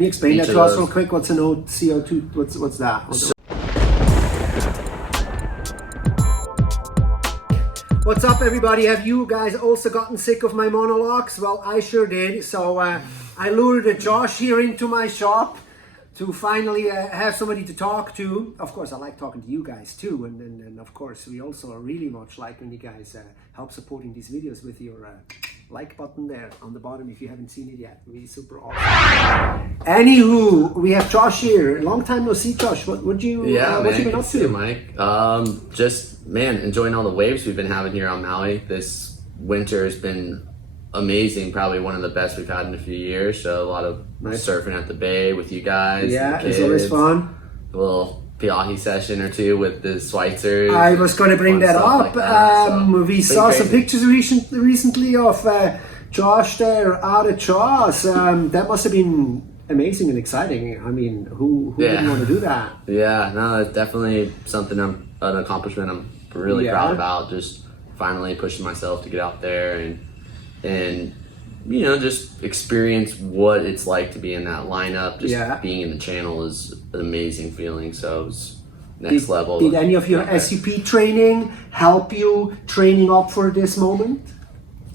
Can you explain that to us real quick? What's an CO2? What's that? What's up, everybody? Have you guys also gotten sick of my monologues? Well, I sure did. So I lured Josh here into my shop to finally have somebody to talk to. Of course, I like talking to you guys too, and of course, we also really much like when you guys help supporting these videos with your like button there on the bottom if you haven't seen it yet. Really super awesome. Anywho, we have Josh here. Long time no see, Josh. What you been up to? Mike. Just enjoying all the waves we've been having here on Maui. This winter has been amazing, probably one of the best we've had in a few years. So a lot of surfing at the bay with you guys. Yeah, it's always fun. A little piahi session or two with the Schweitzers. I was going to bring that up. We saw some pictures recently of Josh there out at Jaws. That must have been amazing and exciting. I mean, who wouldn't want to do that? Yeah, no, it's definitely an accomplishment I'm really proud about. Just finally pushing myself to get out there and you know, just experience what it's like to be in that lineup. Just being in the channel is an amazing feeling. So it's next level. Did any of your SUP training help you training up for this moment?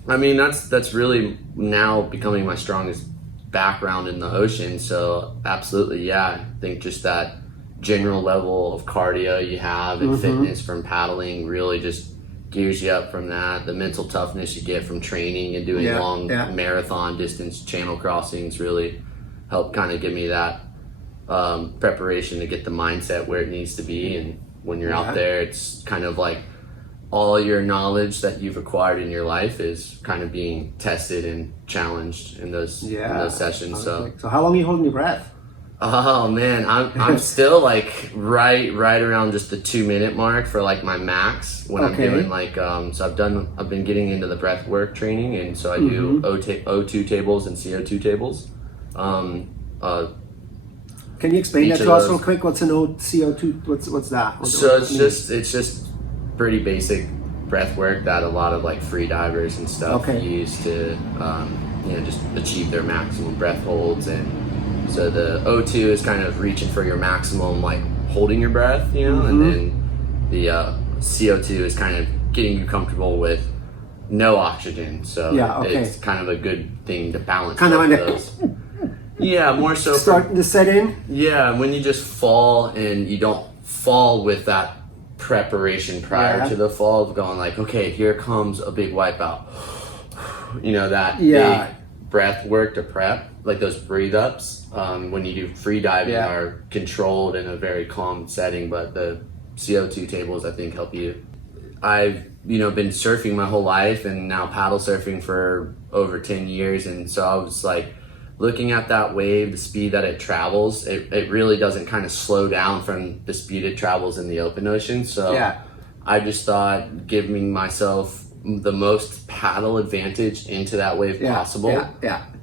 I mean, that's really now becoming my strongest background in the ocean. So absolutely, yeah. I think just that general level of cardio you have and fitness from paddling really just gears you up from that. The mental toughness you get from training and doing long marathon distance channel crossings really help kind of give me that preparation to get the mindset where it needs to be. And when you're out there, it's kind of like all your knowledge that you've acquired in your life is kind of being tested and challenged in those sessions. So how long are you holding your breath? Oh man, I'm still like right around just the 2-minute mark for like my max when I'm doing like so I've been getting into the breath work training, and so I do O2 tables and CO2 tables. Can you explain that to us real quick? What's an CO2? What's that? So it's just pretty basic breath work that a lot of like free divers and stuff use to just achieve their maximum breath holds. And so the O2 is kind of reaching for your maximum, like holding your breath, and then the CO2 is kind of getting you comfortable with no oxygen. So it's kind of a good thing to balance those. Yeah, more so starting to set in. Yeah, when you just fall and you don't fall with that preparation prior to the fall of going like, okay, here comes a big wipeout. That big breath work to prep, like those breathe ups. When you do free diving are controlled in a very calm setting, but the CO2 tables I think help you. I've been surfing my whole life and now paddle surfing for over 10 years, and so I was like looking at that wave, the speed that it travels, it really doesn't kind of slow down from the speed it travels in the open ocean. So I just thought giving myself the most paddle advantage into that wave possible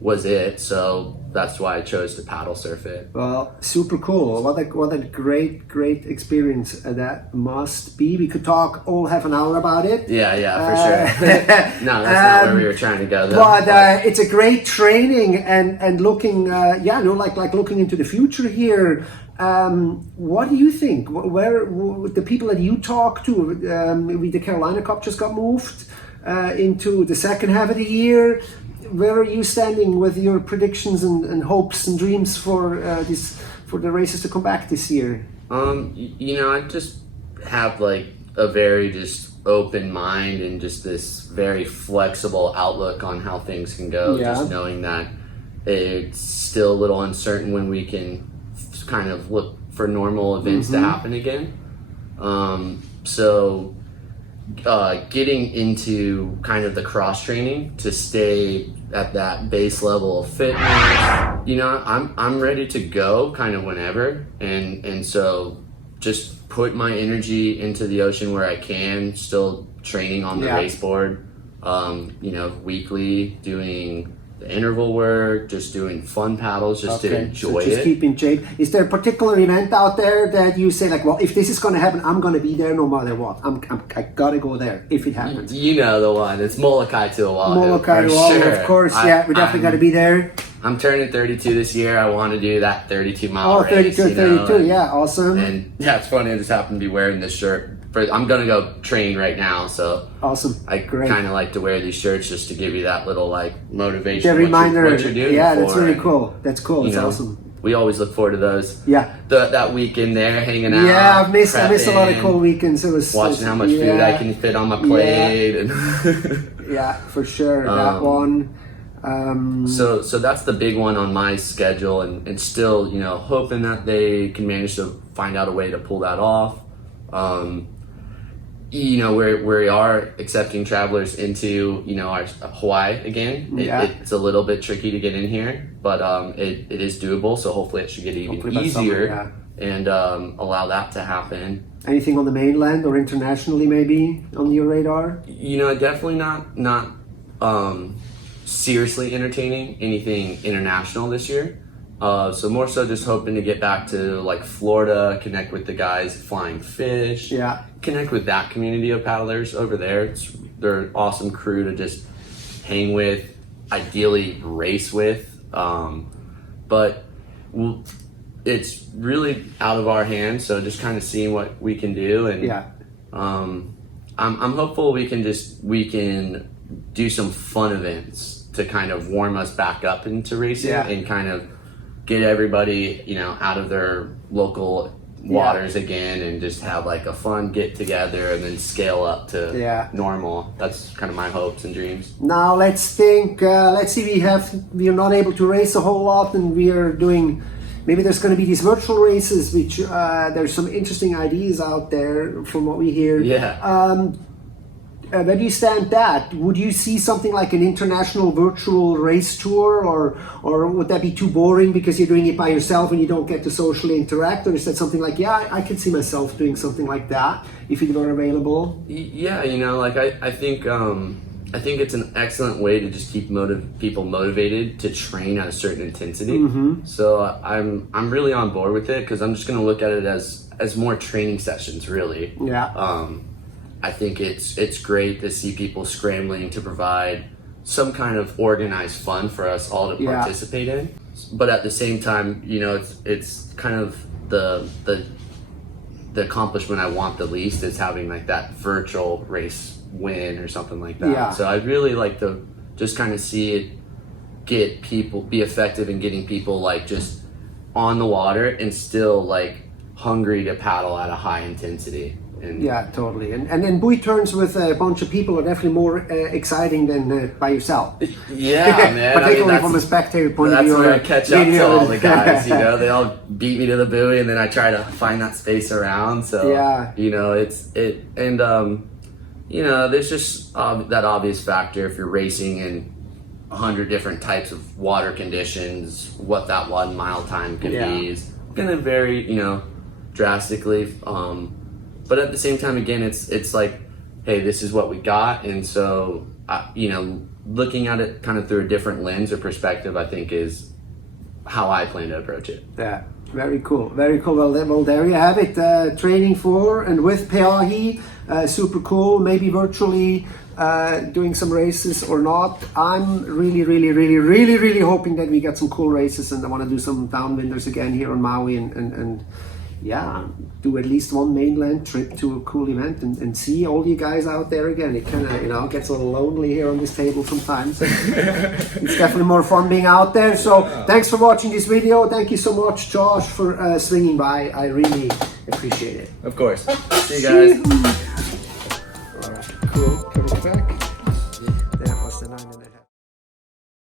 was it. So that's why I chose to paddle surf it. Well, super cool. What a great experience that must be. We could talk all half an hour about it. Yeah, for sure. No, that's not where we were trying to go though. But it's a great training and looking, like looking into the future here. What do you think? Where the people that you talk to, the Carolina Cup just got moved into the second half of the year. Where are you standing with your predictions and hopes and dreams for the races to come back this year? I just have like a very just open mind and just this very flexible outlook on how things can go. Just knowing that it's still a little uncertain when we can kind of look for normal events to happen again. So getting into kind of the cross training to stay at that base level of fitness, I'm ready to go kind of whenever, and so just put my energy into the ocean where I can, still training on the race board, weekly, doing the interval work, just doing fun paddles, just to enjoy it. Just keep in shape. Is there a particular event out there that you say like, well, if this is going to happen, I'm going to be there no matter what. I got to go there if it happens. You know the one. It's Molokai to Oahu. Molokai to Oahu, of course. We definitely got to be there. I'm turning 32 this year. I want to do that 32 mile race. 32, 32, yeah, awesome. And yeah, it's funny. I just happen to be wearing this shirt. I'm gonna go train right now, so awesome. I kind of like to wear these shirts just to give you that little like motivation. The reminder. What you're doing. Yeah, that's really cool. That's cool. It's awesome. We always look forward to those. Yeah. That weekend there, hanging out. Yeah, I missed a lot of cool weekends. It was watching how much food I can fit on my plate. And yeah, for sure. That one. So that's the big one on my schedule, and still, hoping that they can manage to find out a way to pull that off. We are accepting travelers into, our Hawaii again. It's a little bit tricky to get in here, but it is doable. So hopefully it should get even easier and allow that to happen. Anything on the mainland or internationally maybe on your radar? Definitely not seriously entertaining anything international this year. So more so just hoping to get back to like Florida, connect with the guys flying fish, connect with that community of paddlers over there. They're an awesome crew to just hang with, ideally race with. But it's really out of our hands, so just kind of seeing what we can do. And I'm hopeful we can do some fun events to kind of warm us back up into racing and kind of get everybody, out of their local waters again, and just have like a fun get together and then scale up to normal. That's kind of my hopes and dreams. Now let's think, let's see, we are not able to race a whole lot, and we are doing, maybe there's going to be these virtual races, which there's some interesting ideas out there from what we hear. Where do you stand that? Would you see something like an international virtual race tour, or would that be too boring because you're doing it by yourself and you don't get to socially interact? Or is that something like, I could see myself doing something like that if it were available? Yeah, I think it's an excellent way to just keep people motivated to train at a certain intensity. So I'm really on board with it, because I'm just going to look at it as more training sessions, really. I think it's great to see people scrambling to provide some kind of organized fun for us all to participate in. But at the same time, it's kind of the accomplishment I want the least is having like that virtual race win or something like that. So I'd really like to just kind of see it be effective in getting people like just on the water and still like hungry to paddle at a high intensity. Totally. And then buoy turns with a bunch of people are definitely more exciting than by yourself. Man. Particularly from a spectator point of view. That's where I catch up to all the guys, they all beat me to the buoy, and then I try to find that space around. So, there's just that obvious factor if you're racing in 100 different types of water conditions, what that 1 mile time can be is going to vary, drastically. But at the same time, again, it's like, hey, this is what we got. And so, looking at it kind of through a different lens or perspective, I think is how I plan to approach it. Yeah, very cool. Very cool. Well, there you have it. Training for and with Peahi. Super cool. Maybe virtually doing some races or not. I'm really hoping that we get some cool races, and I want to do some downwinders again here on Maui and do at least one mainland trip to a cool event and see all you guys out there again. It kind of, gets a little lonely here on this table sometimes. It's definitely more fun being out there. So thanks for watching this video. Thank you so much, Josh, for swinging by. I really appreciate it. Of course. See you guys. All right, cool. Coming back.